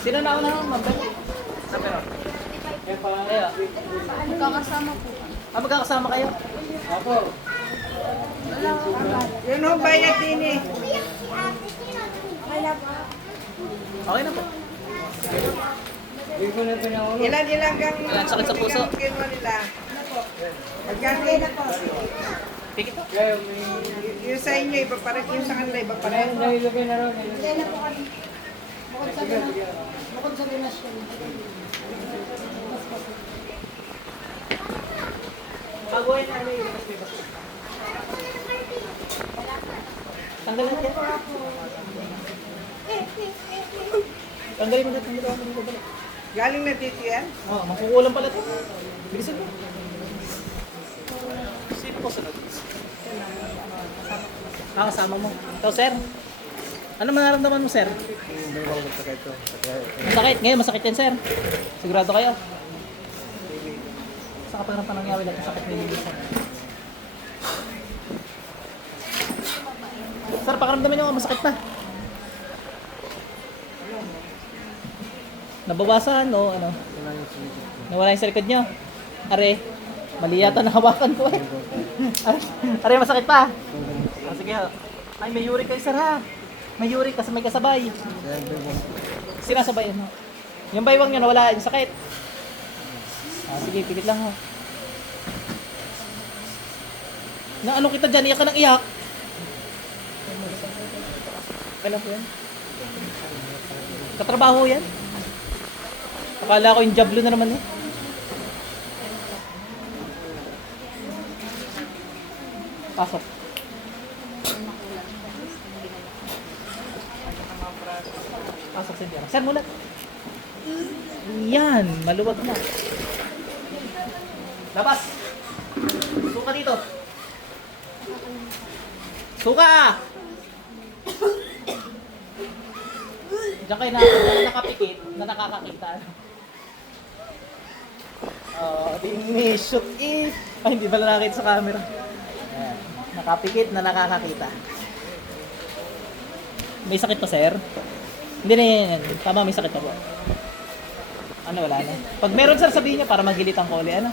Sino na ako na naman, ma'am? Sa pero? Kayo? Magkakasama po. Ah, magkakasama kayo? Opo. Yun ho, bayad din eh. Okay na po. Ilan ilang kang Ilan sakit sa puso? kinuha nila? Magkano na po? Pikit po. Yung sa inyo, iba pa rin. Yung sa kanila, iba pa rin. Bukod sa. Bukod sa ganas yun. Baguhin na ano yung Tanggalin mo yan. Tanggalin mo na, tanggalin na. Galing na dito yan? Oh, makukulang pala ito. Bilisan mo. Sino po sunod? Ah, kasama mo. Ikaw, sir. Ano manaramdaman mo, sir? Masakit. Ngayon, masakit yan, sir. Sigurado kayo. Sa kapag ng panangyawi lang, sakit na yung sir. Sir, pakaramdaman nyo, masakit na. Nabawasan o ano? Nawala yung sa nyo. Are, mali yata nahawakan ko eh. Are, masakit pa. Ah, sige. Ay, may uric kayo sir ha. May uric kasi may kasabay. Sinasabay ano. Yung baywang nyo nawala yung sakit. Ah, sige, pilit lang ha. Na ano kita dyan, iyak ka ng iyak. Kailan po yan? Katrabaho yan? Akala ko yung jablo na naman eh. Pasok. Pasok sa Diyan. Sir, mulat. Yan, maluwag na. Labas! Suka dito. Suka! Diyan kayo na, nakapikit na nakakakita. Oh, shoot eh. Ay, hindi pala nakakita sa camera. Ayan. Nakapikit na nakakakita. May sakit pa, sir? Hindi na yan. Tama, may sakit pa po. Ano, wala na. Pag meron, sir, sabihin niya para magilit ang kole. Ano?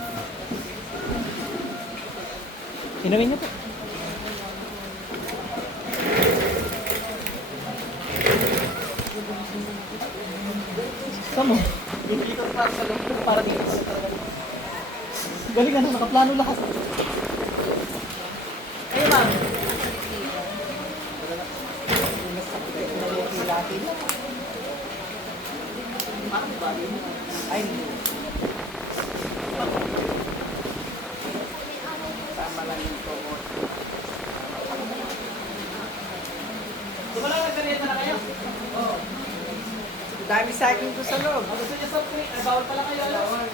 Inumin niyo po. Dito para dito. Galing ano, nakaplano lahat. Kayo ma'am. Bakit ba? Ay, hindi. Tama lang yung tuhod. Di ba lang nagkareta na kayo? Oo. Dami saging ko sa loob. Gusto niya soft drink? Ay, bawal pala kayo. Alam.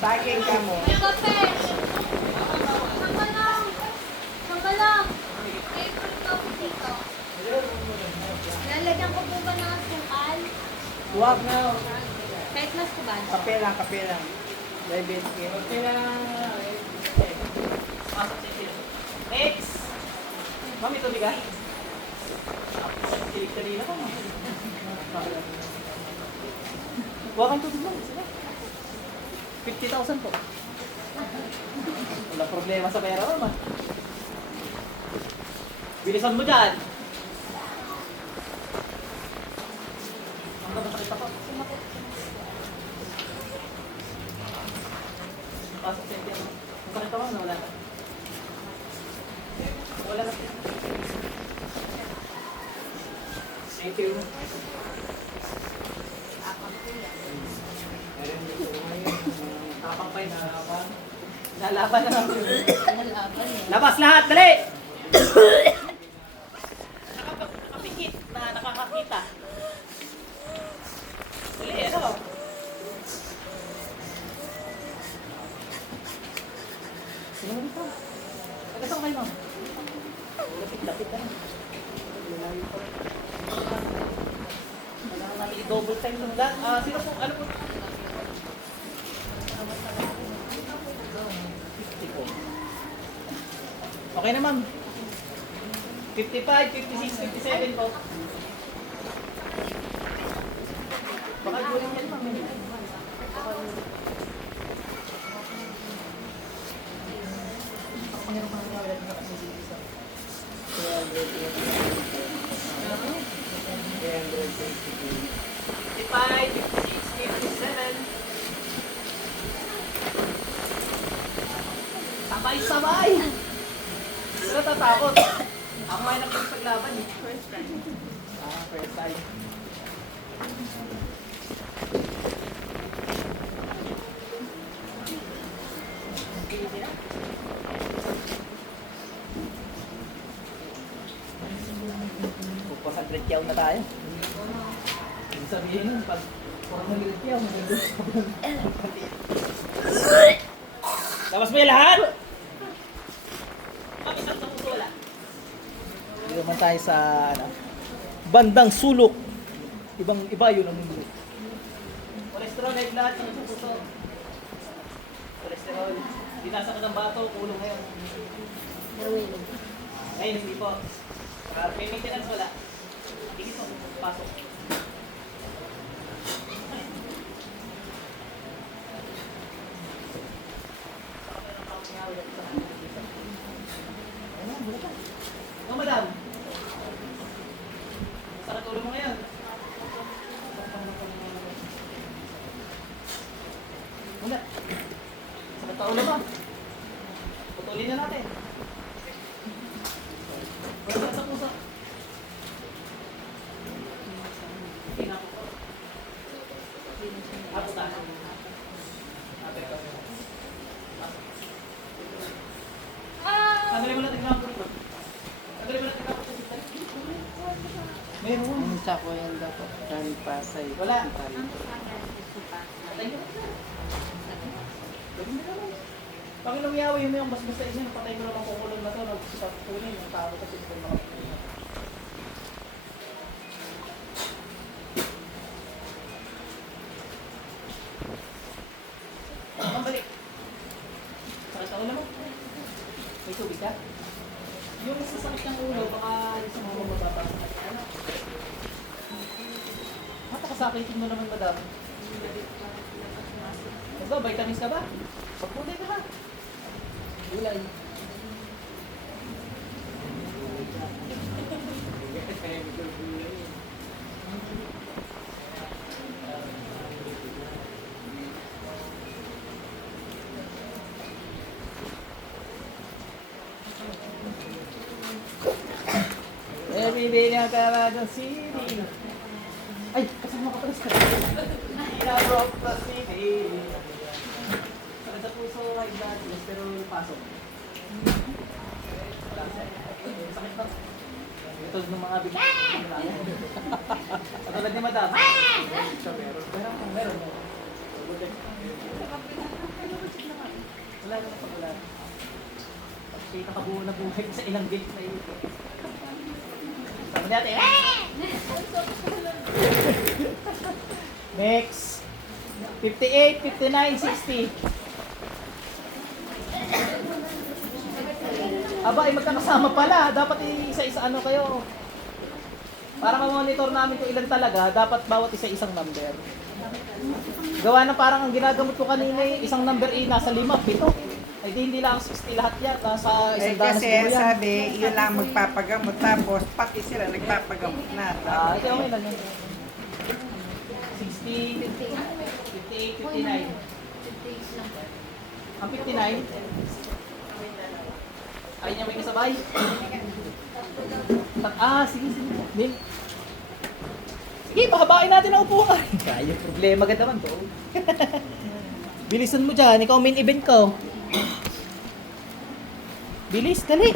Saging ka mo. Kape! Sangka lang! Sangka lang! April coffee dito. Lalagyan ko po ba ng asukal? Huwag na. Kahit mas ko ba? Kape lang, kape lang. Diabetes ka. Okay na. Pasok sa inyo. Next! Ma'am, ito biga. Kilig kanina pa. Huwag kang tubig lang. Sige. 50,000 po. Wala problema sa pera, ma'am. ah. Bilisan mo dyan. Ang ganda sakit ako. Pasok sa inyo. Ang sakit ako, nawala na. Wala na. Thank you. Tapang pa na lang. Nalaban eh. Labas lahat, dali! Okay na, ma'am. 55, 56, 57 po. Baka gulang yan, ma'am. Pupos ang kyaw na tayo. Sabihin nun, pag 400 kyaw, magandang Labas mo yung lahat! Pakisan sa puso wala. Dito naman tayo sa ano, bandang sulok. Ibang iba yun ang mundo. Cholesterol, high blood, sakit sa puso. Cholesterol. Dinasa ka ng bato, kulong ngayon. Ngayon, hindi po. Uh, may maintenance wala. Hindi po, pasok. Oh, madam. Sakit ulo mo ngayon. Wala. Sakit sa ulo ba? Putulin na natin. Wala sa puso. Okay na po. Ako ta. Tanggalin mo lang tignan ko. Tanggalin mo lang tignan ko. Ang sako yan dapat. Dari pasay. Wala. Dari. Pag lumiyawi mo yung mas basta isa, patay mo naman kukulong na to, nagpapatuloy, yung tao kasi ito yung mga Ang balik. Sakit sa ulo mo? May tubig ka? Yung sasakit ng ulo, baka yung sa mga mababa. Ano? Napakasakitin mo naman, madam. Ito, vitamins ka ba? Pagpunay ka ba? Gulay. Day na Carajan City. Ay, kasama ka pala sa Inabrock the city. Sa puso, high blood, cholesterol, pasok. Sakit ba? Ito ng mga big... Katulad ni Madam. Meron. Meron, meron. Wala naman pag wala. Siya nakabuo na buhay sa ilang gate na yun. Natin, Next. 58, 59, 60. Aba, ay magkakasama pala. Dapat isa-isa ano kayo. Para ma-monitor namin kung ilan talaga, dapat bawat isa isang number. Gawa na parang ang ginagamot ko kanina eh, isang number A nasa lima, pito. Ay di hindi lang 60 lahat yan, nasa Eh, isang daan kasi siguro yan. sabi, yun lang magpapagamot. Tapos, pati sila nagpapagamot na. Ah, ito okay lang yun. 60, 58, 59. Ang 59, ay niya may kasabay. Tat- Ah, sige, sige. Ning. Sige, pahabain natin ang upuan. Kaya problema agad naman to. Bilisan mo dyan, ikaw main event ko. Bilis, dali.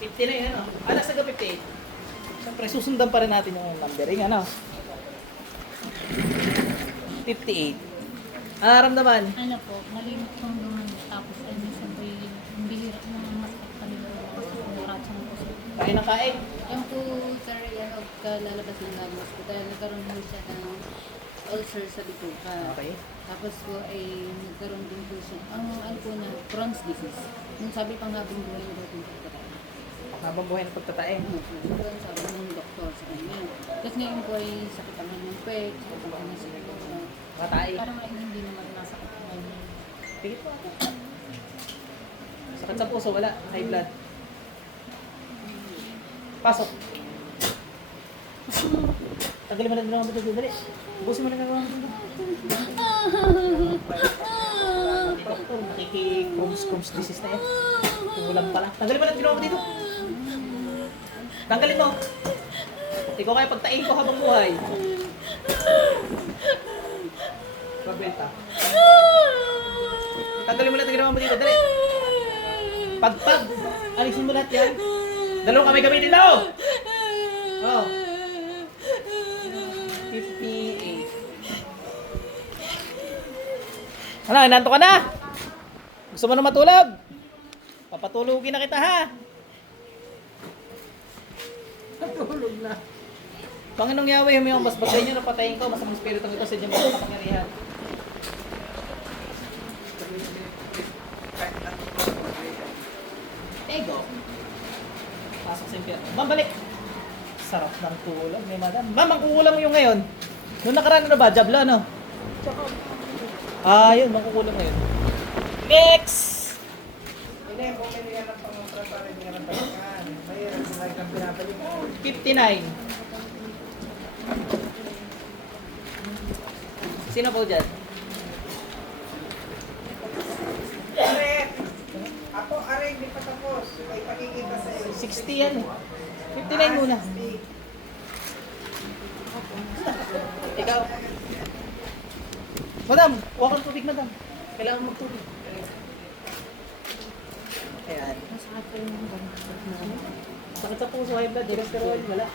59 ano? Ah, nasa ka 58. Siyempre, susundan pa rin natin yung numbering, ano? 58. Ah, ramdaman. Ano po, malimit pong gumanda. Tapos ay minsan po yung yung bihira ng ko sa kuratsa ng puso. Kain ng kain. Yung po, sir, ano, kalalabas ng hospital, nagkaroon po siya ng ulcer sa bituka. Okay. Tapos po ay nagkaroon din po siya, ang ano po na, Crohn's disease. Yung sabi pang habang buhay na po pagkakaroon. Habang buhay na pagtatae. Yun po ang sabi ng doktor sa kanya. Tapos ngayon po ay sakit ang ng pet, sakit ang ng siguro. Makatae. Parang ay hindi naman nasakit ang Tigit po ako. Sakit sa puso, wala. High blood. Pasok. Tagalin mo na din ako dito. Dali. Ubusin mo na ako dito. Ito, nakiki-crumbs-crumbs disease na yan. Kulang pala. Tanggalin mo lang ginawa mo dito. Tanggalin mo. Ikaw kaya pagtain ko habang buhay. Pabenta. Tanggalin mo lang ang ginawa mo dito. Dali. Pagpag. Alisin mo lahat yan. Dalawang kamay gamitin daw. Oh. 58. Ano, inanto ka na? Gusto mo na matulog? Papatulugin na kita ha. Matulog na. Panginoong Yahweh, humiyak mas bagay niyo na patayin ko, masamang espiritu ng ito sa inyong mga kapangyarihan. Ego. Pasok sa impyerno. Mambalik. Sarap ng kulang ni madam. Ma'am, ang kulang mo yung ngayon. Noong nakaraan na ba? Jabla, no? Ah, yun. Makukulang ngayon. Next! Hindi, bumili ka ng pangutra para hindi ka ng balikan. Sa lagi kang pinapalik. 59. Sino po dyan? Are, ako, are, hindi pa tapos. May pakikita sa'yo. 60 yan. 59 muna. Ikaw. Madam, huwag kang tubig, madam. Kailangan mo magtubig. Ayan. Sakit sa puso, high blood, cholesterol, wala.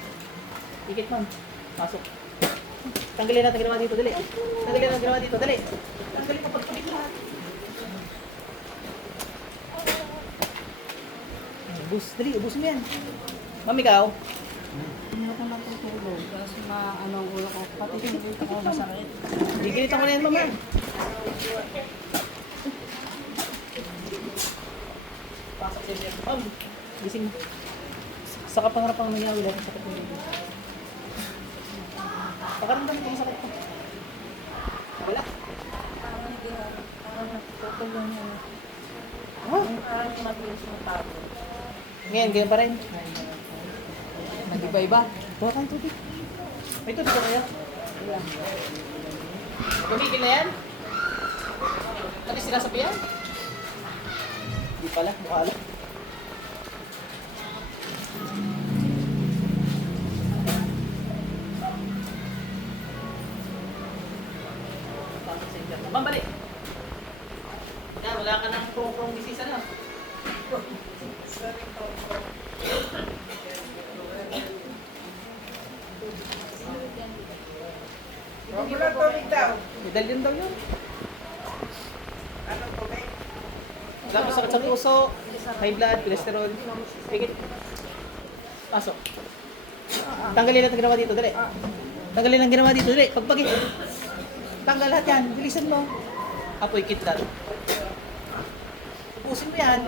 Ikit, ma'am. Pasok. Tanggalin natin ginawa dito, dali. Tanggalin natin ginawa dito, dali. Tanggalin pa pagtubig lahat. Ubus, dali, ubus mo yan. Ma'am, ikaw? Ano ang ulo ko. Pati yung dito ko masakit. Gigilitan ko na yan, ma'am. Pasok sa inyo. Ma'am, gising. Sa kapangarapang nangyari lahat ng sakit mo dito. Pakaramdam ko yung sakit ko. Wala. Huh? Ngayon, ganyan pa rin. Nag-iba-iba. Bawa kang tubig. May tubig ka kaya? Tumigil na yan? Ano sinasabi yan? Hindi pala, mukha lang. Huwag mo lang tubig daw. Medallion daw yun. Anong tubig? Wala po sakit sa puso, high blood, cholesterol. Higit. Pasok. Tanggalin natin ginawa dito, dali. Tanggalin ang ginawa dito, dali. Pagpagin. Tanggal lahat yan. Bilisan mo. Apoy kitlat. Ubusin mo yan.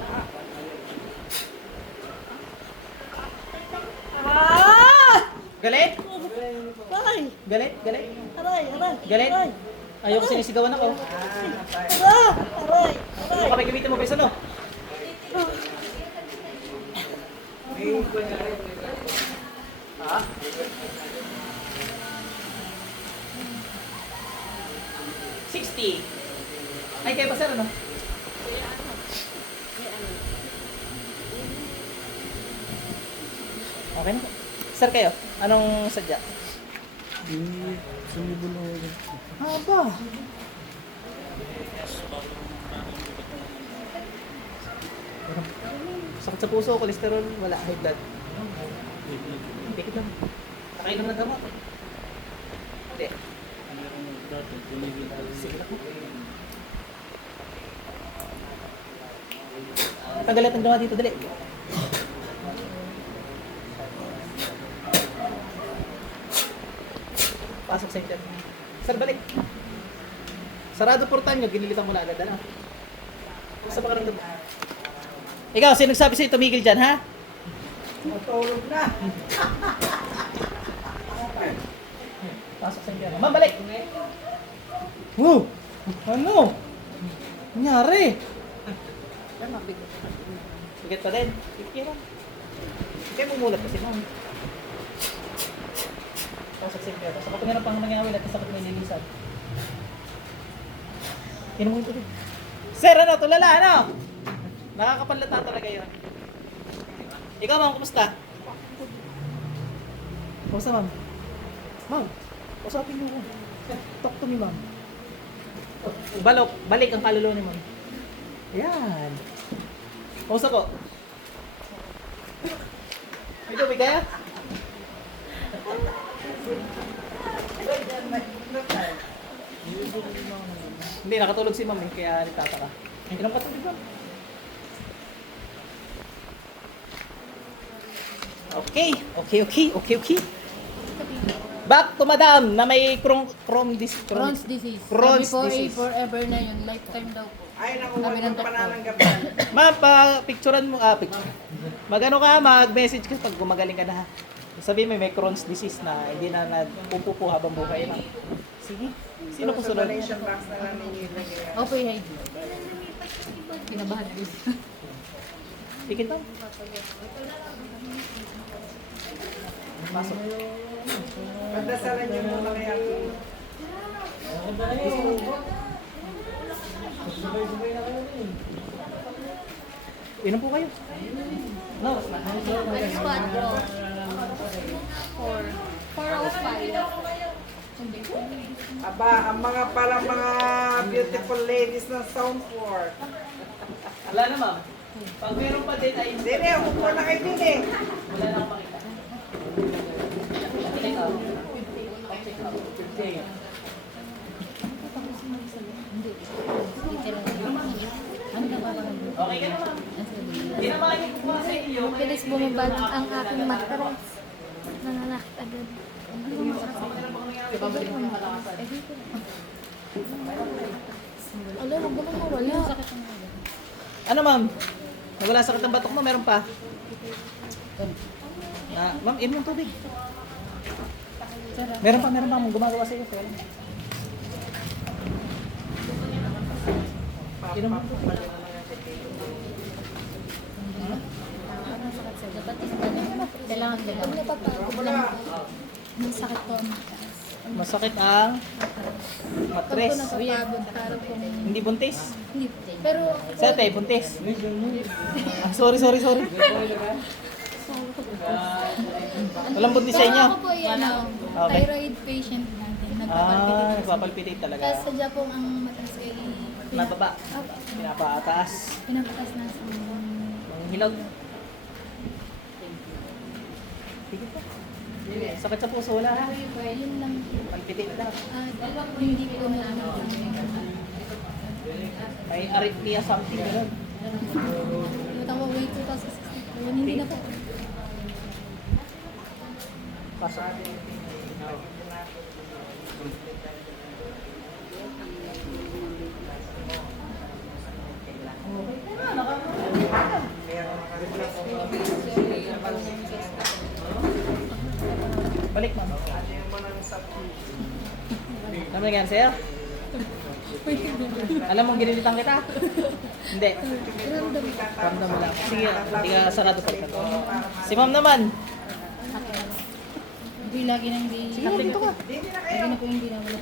Ah! Galit? Galit? Galit? Galit? Ayoko sinisigawan ako. Aray! Kapag gamitin mo, bilisan mo. Ha? Sixty. Ay, kayo pa sir, ano? Okay na. Sir kayo, anong sadya? Haba. Sakit sa puso, kolesterol, wala, high blood. Dikit lang. Nakainom ng gamot. Hindi. Sige na po. Tanggalit ang gawa dito, dali. Pasok sa internet. Sir, balik. Sarado portan nyo, ginilitan mo na agad, ano? Sa pakaramdam. Ikaw, sino nagsabi sa'yo tumigil dyan, ha? Matulog na. Pasok sa internet. Ma'am, balik! Wow! Ano? Nangyari? Pero mabigat. Bigat pa din. Kikira. Kaya mumulat kasi, ma'am. Pasok sa internet. Sa kapangyarap pang nangyawin at sakit mo inilisan. Yan mo tubig. Sir, ano? Tulala, ano? Nakakapanlata talaga yun. Ikaw, ma'am, kumusta? Kumusta, ma'am? Ma'am, usapin mo ko. Talk to me, ma'am. Balok, balik ang kaluluwa ni ma'am. Yan. Kumusta po? Ito, may kaya? Hindi, nakatulog si ma'am eh, kaya nagtataka. Ilang patulog ma'am? Okay, okay, okay, okay, okay. Back to madam na may chrome, chrome dis, chrome, Crohn's disease. Crohn's Sabi po, disease. eh, forever na yun. Lifetime daw po. Ay, naku, Sabi huwag ng mong doktor. panananggapan. Ma'am, pa picturean mo, ah, picture. Magano ka, mag-message ka pag gumagaling ka na. ha. Sabi may Crohn's disease na hindi na nagpupupo habang buhay lang. Sige. Sino po Sa sunod? donation box na lang ninyo ilagay. Opo, hey. Kinabahan din. Pikit lang. Pasok. Pagdasalan niyo muna kay Ate. Inom po kayo. No. Squad row. Four. Four oh five. Aba, ang mga palang mga beautiful ladies ng Sound 4. Wala na ma'am. Pag meron pa din ay Dili, upo na kayo din eh. wala na makita. Check out. Check out. Okay. Ka ba? Okay ka na ma'am. Hindi na makikita ko sa inyo. Bilis bumabal ang aking matras. Nananakit agad. Ala, huwag naman mawala. Ano ma'am? Nawala sakit ng batok mo, meron pa? Na, ma'am, inom ng tubig. Meron pa, meron pa. Ma'am, gumagawa sa iyo. Inom ng tubig. Kailangan kailangan. Ang sakit ko ang matras. Masakit ang matres. Napapagod para kung... Hindi buntis. Hindi. Pero, Sa ate, buntis. Ah, sorry, sorry, sorry. Walang buntis sa inyo. Ako po yan, Okay. thyroid patient natin. Ah, Nagpapalpitate. nagpapalpitate talaga. Tapos sadya pong ang matras ay... Nababa. Pinapataas. Pinapatas na sa... Ang hilag. Sige pa. Sakit sa puso, wala ha. Yun lang. Palpitate lang. Ah, hindi ko na ano. May arrhythmia something, gano'n. Yung ko way 2016. Yun, hindi na po. Pasok. Meron na kami Balik, ma'am. Ano yung mga sa Ano nangyari sa'yo? Alam mo, ginilitan kita? Hindi. Ramdam mo lang. Sige, hindi ka sarado pa rin. Si ma'am naman. Hindi lagi nang di. Sige, dito ka. Lagi kayo. na po hindi na wala.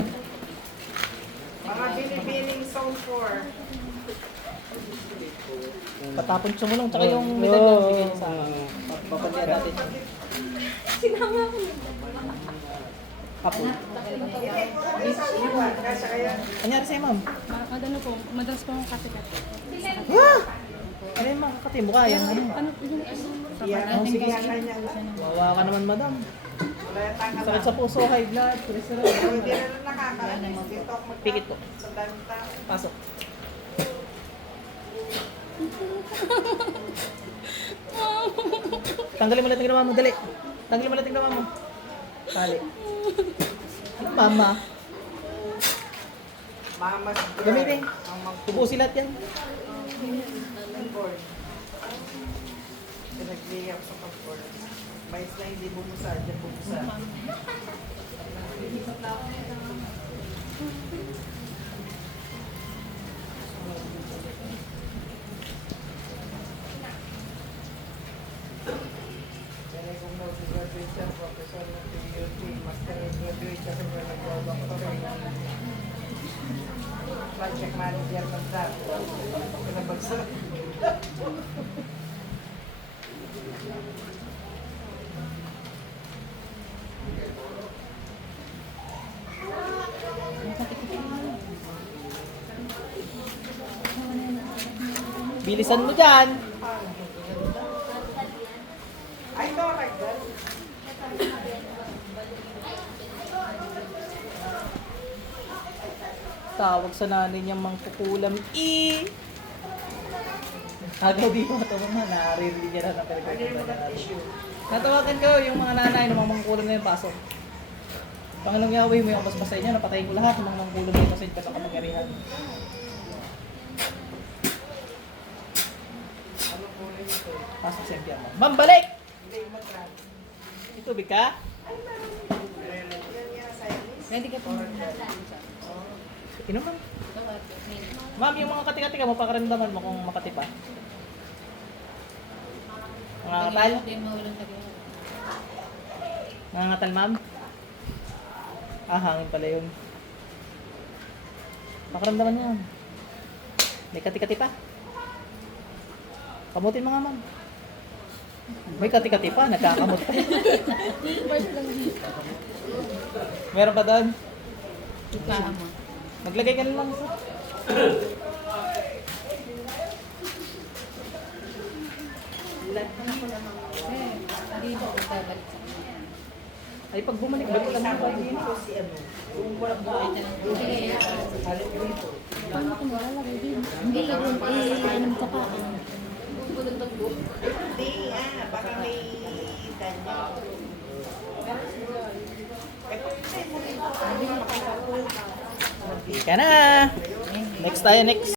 Mga binibining Sound 4. Patapon sumulong, tsaka yung medalyon. Niya sa papandiyan natin. Hindi, okay kaya, Anyari sa'yo, ma'am? Ano po, madalas po akong kasi-kasi. Ah! Ano yung mga kakati? Mukha yan, ano? Ano yung ang sige, sige. Wawa ka naman, madam. Yung Sakit sa puso, high blood, cholesterol. Hindi na lang magka- Pikit po. Pasok. Tanggalin mo ng ginawa mo, dali. Tanggalin mo ng ginawa mo. Tali. Ano, mama? Mama's girl. Gamitin. Tubusin lahat yan. board. Pinagliyap sa pag-board. Mais na hindi bumusa, dyan bumusa. Kaya Bilisan mo dyan. Ay, ito, Ragdan. Tawag sa nanay niyang mangkukulam. I! Agaw di ko ito mga naririnig niya na na natin. Natawagan ko yung mga nanay ng mga mangkukulam na yung pasok. Panginoong Yahweh mo yung abas sa inyo, napatayin ko lahat ng mga mangkukulam na ito sa inyo sa kapangyarihan. Ano po rin ito? Pasok sa impyerno. Ma'am, balik! Hindi, matran. May tubig ka? Yan yan, Chinese. Ready ka po. Inom ma'am. Ma'am, yung mga katika-tika mo, pakaramdaman mo kung makati pa. Mga katal, ma'am? Ah, hangin pala yun. Pakaramdaman niya. May kati-kati pa. Kamutin mga ma'am. May kati-kati pa, nagkakamot pa. Meron pa doon? Paa mo. Maglagay ka na lang. Mo sa. Ay, pag bumalik, balik ka na ba? Si ano, walang buhay. Sige. Halit dito. Paano kung lalagay din? Hindi lang iinom ka pa. Hindi, ah, baka may danya. Ka na! Next tayo, next.